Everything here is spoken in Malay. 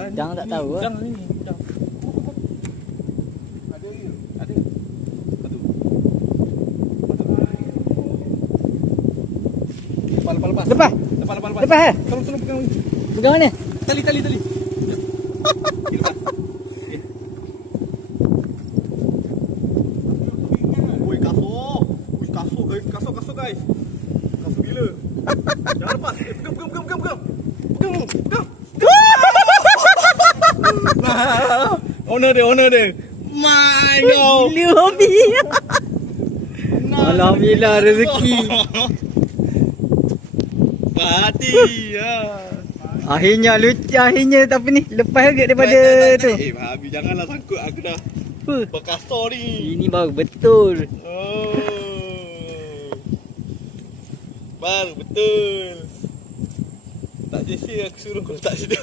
Udang tak tahu Udang ni, udang. Ada ke? Ada. Satu. Lepas. Lepas. Lepas. Lepas eh? Tolong pegang. Pegang mana? Tali. Lepas. Oi, kasut guys. Kasut gila. Jangan lepas. Pegang. Owner dia. My God. Gila hobi. Alhamdulillah rezeki. Mati ya. Akhirnya tapi ni lepas agak daripada tu. Babi janganlah sangkut aku dah Apa? berkasar ni. Ini baru betul. Oh. Baru betul. Tak jesi aku suruh kau tak sedap.